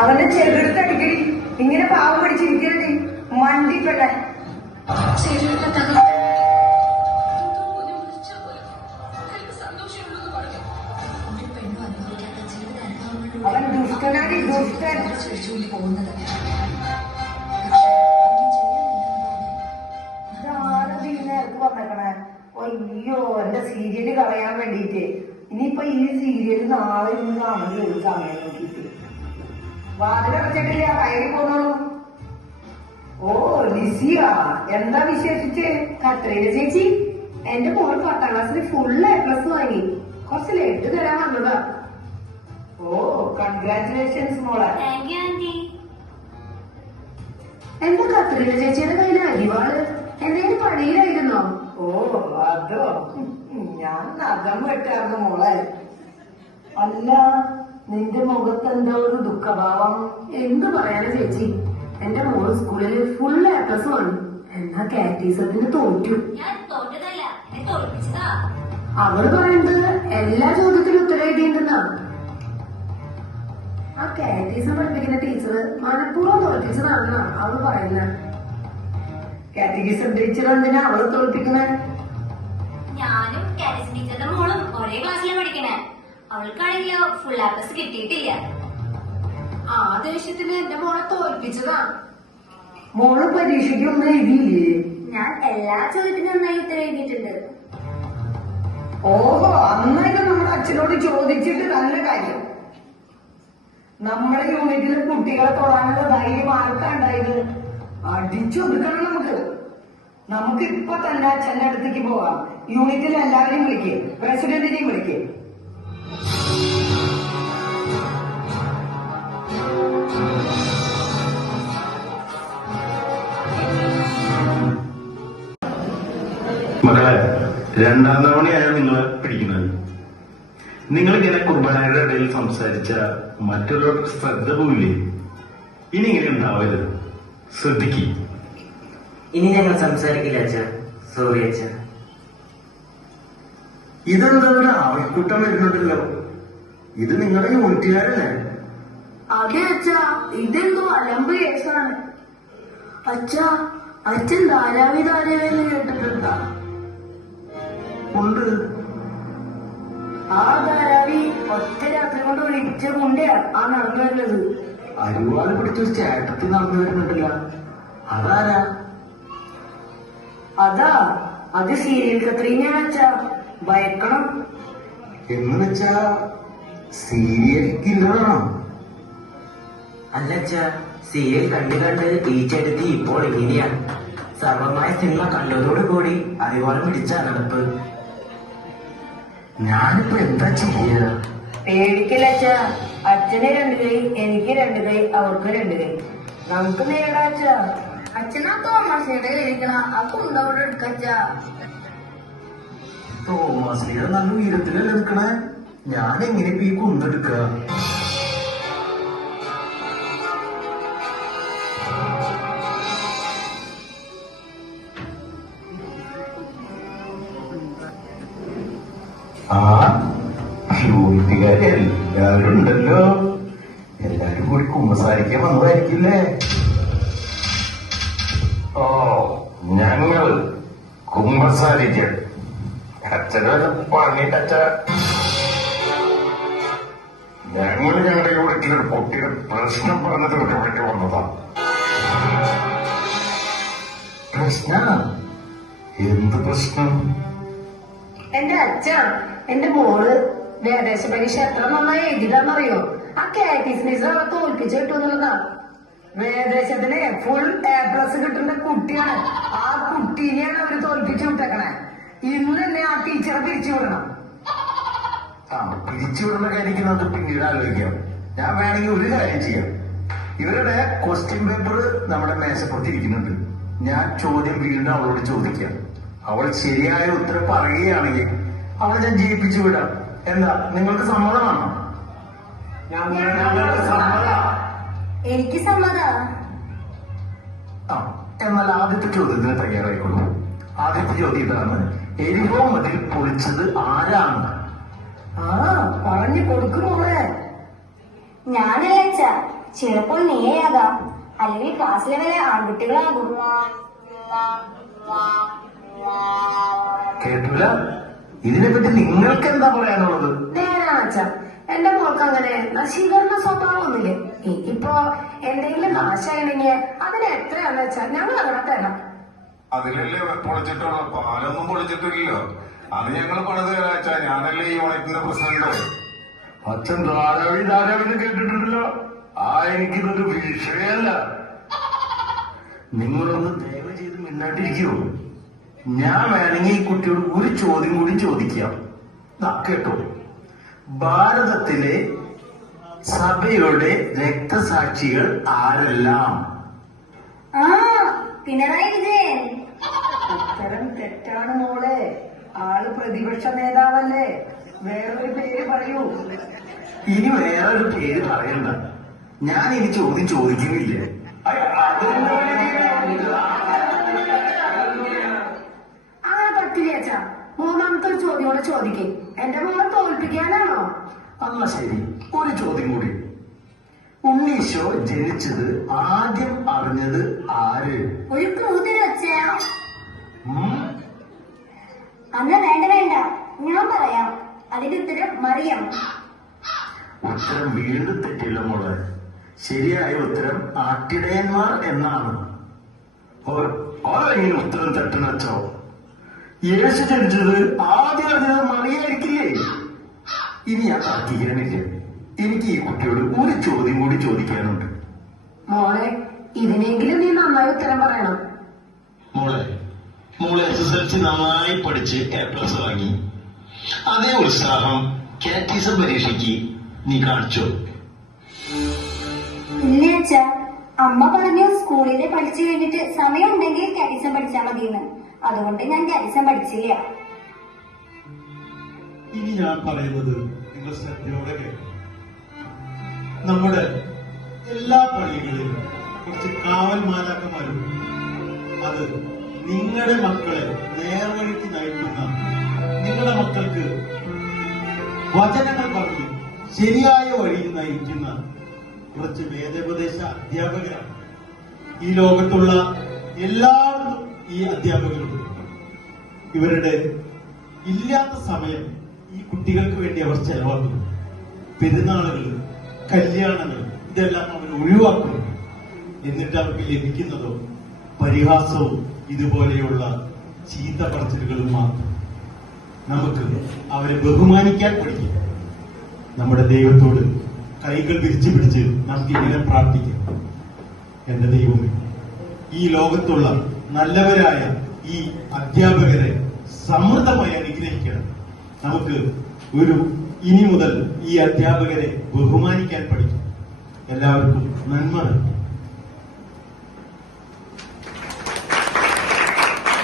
അവന്റെ ചെറുതടിക്കടി ഇങ്ങനെ പാവം പിടിച്ചിരിക്കരുത് മണ്ടിപ്പല്ല അവൻ ദുഷ്ടനാണ് ദുഷ്ടൻ. പറഞ്ഞേക്കണേ അയ്യോ എന്റെ സീരിയല് കളയാൻ വേണ്ടീട്ട് ഇനിയിപ്പൊ ഈ സീരിയല് നാളെ ഇന്ന് കാണുന്നത് ഒരു സമയം നോക്കിയിട്ട് വാതിലടച്ചിട്ടില്ല കയറി പോന്നോളൂ. ഓ ലിസിയാ എന്താ വിശേഷിച്ച്? കത്രീന ചേച്ചി എന്റെ മോൾ 10ാം ക്ലാസ്സിൽ ഫുൾ A+ വാങ്ങി. കുറച്ച് ലേറ്റ് തരാൻ വന്നതാ. ഓ കൺഗ്രാറ്റുലേഷൻസ് മോളെ. എന്താ കത്രീന ചേച്ചിയുടെ കയ്യില് അരിവാള്? എന്തെങ്കിലും പണിയിലായിരുന്നോ? ഓ അതോ ഞാൻ നഖം വെട്ടായിരുന്നു മോളെ. അല്ല നിന്റെ മുഖത്ത് എന്തോ ഒരു ദുഃഖഭാവം. എന്ത് പറയാനാ ചേച്ചി, എന്റെ മോള് സ്കൂളിൽ ഫുൾ A+ വാങ്ങി. എന്നാ കാറ്റീസത്തിന് തോറ്റു. അവള് പറയുന്നത് എല്ലാ ചോദ്യത്തിലും ഉത്തരം എഴുതിയിട്ടുണ്ടെന്നാ. ആ കാറ്റീസം പഠിപ്പിക്കുന്ന ടീച്ചർ മനഃപൂർവ്വം തോൽപ്പിച്ചതാണെന്നാ അവള് പറയുന്ന. കാറ്റഗിസം ടീച്ചർ എന്തിനാ അവളെ തോൽപ്പിക്കണേ? ഞാനും കാറ്റഗിസം ടീച്ചറുടെ മോളും ഒരേ ക്ലാസ്സിലാണ് പഠിക്കണേ. അവൾക്കാണെങ്കിലോ ഫുൾ A+ കിട്ടിയിട്ടില്ല. ആ ദേഷ്യത്തിന് എന്റെ മോളെ തോൽപ്പിച്ചതാ. മോള് പരീക്ഷയ്ക്ക് ഒന്നും എഴുതിയില്ലേ? ഞാൻ എല്ലാ ചോദ്യത്തിനും നന്നായി ഉത്തരം എഴുതിയിട്ടുണ്ട്. ഓഹോ അന്നൊക്കെ നമ്മുടെ അച്ഛനോട് ചോദിച്ചിട്ട് നല്ല കാര്യം. നമ്മുടെ യൂണിറ്റിൽ കുട്ടികളെ തൊടാനുള്ള ധൈര്യം ആർക്കാണ്ടായത്? അടിച്ചൊതുക്കണം നമുക്ക് ഇപ്പൊ തന്നെ അച്ഛന്റെ അടുത്തേക്ക് പോവാം. യൂണിറ്റിൽ എല്ലാവരെയും വിളിക്കേ, പ്രസിഡന്റിനെയും വിളിക്കേ. മക്കളെ, 2ാം തവണയാണ് നിങ്ങൾ പിടിക്കുന്നത്. നിങ്ങൾ ഇങ്ങനെ കുർബാനയുടെ ഇടയിൽ സംസാരിച്ച മറ്റുള്ളവർക്ക് ശ്രദ്ധ പോയില്ലേ? ഇനി ഇങ്ങനെ ഉണ്ടാവരുത്, ശ്രദ്ധിക്കും. ഇനി ഞങ്ങൾ സംസാരിക്കില്ല അച്ഛ. സോറി അച്ഛ. ഇതെന്താ ഒരു ആൾക്കൂട്ടം വരുന്നുണ്ടല്ലോ? ഇത് നിങ്ങളുടെ യൂണിറ്റുകാരല്ലേ? അതെ അച്ഛാ, ഇതെന്തോ അലമ്പ് കേസാണ്. അച്ഛാ, അച്ഛൻ ധാരാവി ധാരാവെന്ന് കേട്ടിട്ടുണ്ടാ? ഉണ്ട്. ആ ധാരാവി ഒറ്റ രാത്രി കൊണ്ട് വിളിച്ച കൊണ്ടയാ ആ നടന്നു വരുന്നത്. അരുവാള് പിടിച്ചൊരു ചേട്ടത്തിൽ നടന്നു വരുന്നുണ്ടല്ല, അതാരാ? അതാ, അത് സീരിയൽ കത്രീനയാണ് അച്ഛാ. ഭയക്കണം. എന്ന് വെച്ചാ സീരിയൽ കില്ലറാണോ? അല്ല അച്ഛ, സീരിയൽ കണ്ട് കണ്ട് ഈ ചേട്ടത്തി ഇപ്പോൾ ഇങ്ങനെയാ. സർവമായ സിനിമ കണ്ടതോടുകൂടി അറിവാളം പിടിച്ച നടപ്പ്. ഞാനിപ്പോ എന്താ ചെയ്യ? പേടിക്കില്ല അച്ഛാ. അച്ഛന് 2 കൈ, എനിക്ക് 2 കൈ, അവർക്ക് 2 കൈ. നമുക്ക് നേടാ അച്ഛാ. അച്ഛനാ തോമാശയുടെ കഴിക്കണ ആ കുണ്ടവിടെ എടുക്കച്ചാ. തോമാശ്രീയുടെ നല്ല ഉയരത്തിലല്ലേ നിൽക്കണേ? ഞാൻ എങ്ങനെ ഇപ്പൊ ഈ കുന്തെടുക്ക? ആ യൂണിറ്റുകാര് എല്ലാവരും ഉണ്ടല്ലോ. എല്ലാരും കൂടി കുമ്പസാരിക്കാൻ വന്നതായിരിക്കില്ലേ? ഓ, ഞങ്ങൾ കുമ്പസാരിക്കാൻ അച്ഛനൊരു പണിട്ട. ഞങ്ങൾ ഞങ്ങളുടെ യൂണിറ്റിലൊരു കുട്ടിയുടെ പ്രശ്നം പറഞ്ഞു തീർക്കാൻ വേണ്ടി വന്നതാ. പ്രശ്ന? എന്ത് പ്രശ്നം? എന്റെ അച്ഛാ, എന്റെ മോള് വേദേശ പരീക്ഷ എത്ര നന്നായി എഴുതിയതാണെന്നറിയോ? ആ കാറ്റീസിനെ അവളെ തോൽപ്പിച്ചു കിട്ടുന്നുള്ളതാ. വേദേശത്തിന് ഫുൾ A+ കിട്ടുന്ന കുട്ടിയാണ്. ആ കുട്ടീനെയാണ് അവര് തോൽപ്പിച്ചു വിട്ടേക്കണേ. ഇന്ന് തന്നെ ആ ടീച്ചറെ പിരിച്ചു വിടണം. ആ, പിരിച്ചുവിടുന്ന കാര്യം നമുക്ക് പിന്നീട് ആലോചിക്കാം. ഞാൻ വേണമെങ്കിൽ ഒരു കാര്യം ചെയ്യാം. ഇവരുടെ ക്വസ്റ്റ്യൻ പേപ്പർ നമ്മുടെ മേശപ്പുറത്തിരിക്കുന്നുണ്ട്. ഞാൻ ചോദ്യം വീണ്ടും അവളോട് ചോദിക്കാം. അവൾ ശരിയായ ഉത്തരം പറയുകയാണെങ്കിൽ അവളെ ഞാൻ ജയിപ്പിച്ചു വിടാം. എന്താ, നിങ്ങൾക്ക് സമ്മതമാണോ? എനിക്ക് സമ്മതാ. ആ, എന്നാൽ ആദ്യത്തെ ചോദ്യത്തിന് തയ്യാറായിക്കൊള്ളൂ. ആദ്യത്തെ ചോദ്യം ഇതാണ്: എരിഹോ മതിൽ പൊളിച്ചത് ആരാണ്? ആ പറഞ്ഞു കൊടുക്കും മോളെ. ഞാനല്ല അച്ഛാ, ചിലപ്പോൾ നീയാകാം, അല്ലെങ്കിൽ ക്ലാസ്സിലെ വരെ ആൺകുട്ടികളാകും. കേട്ടില്ല? ഇതിനെപ്പറ്റി നിങ്ങൾക്ക് എന്താ പറയാനുള്ളത്? നേരാണ് അച്ഛാ. എന്റെ മോൾക്ക് അങ്ങനെ നശീകരണ സ്വഭാവമൊന്നുമില്ലേ. ഇപ്പൊ എന്തെങ്കിലും നാശമാണെങ്കിൽ അതിന് എത്രയാണെന്ന് വെച്ചാൽ ഞങ്ങൾ അങ്ങനെ തരാം. അതിലല്ലേ പൊളിച്ചിട്ടുള്ള പാലൊന്നും പൊളിച്ചിട്ടില്ലല്ലോ. അത് ഞങ്ങൾ പണിത് തരാച്ചാ. ഞാനല്ലേ ഈ യൂണിറ്റിന്റെ പ്രസിഡന്റ്. അച്ഛൻ ധാരാവിന്ന് കേട്ടിട്ടുണ്ടല്ലോ. എനിക്കിതൊരു വിഷയമല്ല. നിങ്ങളൊന്ന് ദയവ് ചെയ്ത് മിണ്ടാണ്ടിരിക്കുമോ? ഞാൻ വേണമെങ്കിൽ ഈ കുട്ടിയോട് ഒരു ചോദ്യം കൂടി ചോദിക്കാം. കേട്ടോ, ഭാരതത്തിലെ സഭയുടെ രക്തസാക്ഷികൾ ആരെല്ലാം? ആ, പിണറായി വിജയൻ. ഉത്തരം തെറ്റാണ് മോളെ. ആള് പ്രതിപക്ഷ നേതാവല്ലേ. വേറൊരു പേര് പറയൂ. ഇനി വേറൊരു പേര് പറയണ്ട. ഞാൻ ഇനി ചോദ്യം ചോദിക്കുന്നില്ലേ. അങ്ങനെ പറ്റില്ല അച്ഛാ. മൂന്നാമത്തെ ഒരു ചോദ്യം കൂടെ ചോദിക്കേ. എന്റെ മോളെ തോൽപ്പിക്കാനാണോ? അല്ല ശരി, ഒരു ചോദ്യം കൂടി. ഉണ്ണീശോ ജനിച്ചത് ആദ്യം അറിഞ്ഞത് ആര്? ഒരു ക്ലൂ അച്ഛാ. ഉം? അന്ന് വേണ്ട, ഞാൻ പറയാം. അതിന്റെ ഉത്തരം മറിയം. ഉത്തരം വീണ്ടും തെറ്റില്ല മോളെ. ശരിയായ ഉത്തരം ആട്ടിടയന്മാർ എന്നാണ്. അതെങ്ങനെ ഉത്തരം തെറ്റണച്ചോ? യേശു ജനിച്ചത് ആദ്യം അറിഞ്ഞത് മറിയായിരിക്കില്ലേ? ഇനി ഞാൻ തർക്കിക്കാനില്ല. എനിക്ക് ഈ കുട്ടിയോട് ഒരു ചോദ്യം കൂടി ചോദിക്കാനുണ്ട്. മോളെ, ഇതിനെങ്കിലും നീ നന്നായി ഉത്തരം പറയണം. മോളെ SSLC നന്നായി പഠിച്ച് A+ വാങ്ങി. അതേ ഉത്സാഹം കാറ്റീസം പരീക്ഷയ്ക്ക് നീ കാണിച്ചോ? ഇല്ല അച്ഛാ, അമ്മ പറഞ്ഞു സ്കൂളിൽ പഠിച്ചു കഴിഞ്ഞിട്ട് സമയമുണ്ടെങ്കിൽ കാറ്റിസം പഠിച്ചാൽ മതിയെന്ന്. അതുകൊണ്ട് ഞാൻ കാറ്റിസം പഠിച്ചില്ല. ഇനി ഞാൻ പറയുന്നത് നിങ്ങൾ ശ്രദ്ധയോടെ കേൾക്കണം. നമ്മുടെ എല്ലാ പള്ളികളിലും കുറച്ച് കാവൽ മാലാക്കന്മാരുണ്ട്. അത് നിങ്ങളുടെ മക്കളെ നേർവഴിക്ക് നയിക്കുന്ന, നിങ്ങളുടെ മക്കൾക്ക് വചനങ്ങൾ പറഞ്ഞ് ശരിയായ വഴിയിൽ നയിക്കുന്ന കുറച്ച് വേദോപദേശ അധ്യാപകരാണ്. ഈ ലോകത്തുള്ള എല്ലായിടത്തും ഈ അധ്യാപകരുണ്ട്. ഇവരുടെ ഇല്ലാത്ത സമയം ഈ കുട്ടികൾക്ക് വേണ്ടി അവർ ചെലവാക്കുന്നു. പെരുന്നാളുകൾ, കല്യാണങ്ങൾ ഇതെല്ലാം അവർ ഒഴിവാക്കുന്നു. എന്നിട്ട് അവർക്ക് ലഭിക്കുന്നതോ പരിഹാസവും ഇതുപോലെയുള്ള ചീത്ത പറച്ചിലുകളും മാത്രം. നമുക്ക് അവരെ ബഹുമാനിക്കാൻ പഠിക്കാം. നമ്മുടെ ദൈവത്തോട് കൈകൾ വിരിച്ചു പിടിച്ച് നമുക്ക് ഇങ്ങനെ പ്രാർത്ഥിക്കാം. എന്റെ ദൈവമേ, ഈ ലോകത്തുള്ള നല്ലവരായ ഈ അധ്യാപകരെ സമൃദ്ധമായി അനുഗ്രഹിക്കണം. നമുക്ക് ഇനി മുതൽ ഈ അധ്യാപകരെ ബഹുമാനിക്കാൻ പഠിക്കാം. എല്ലാവർക്കും നന്മ.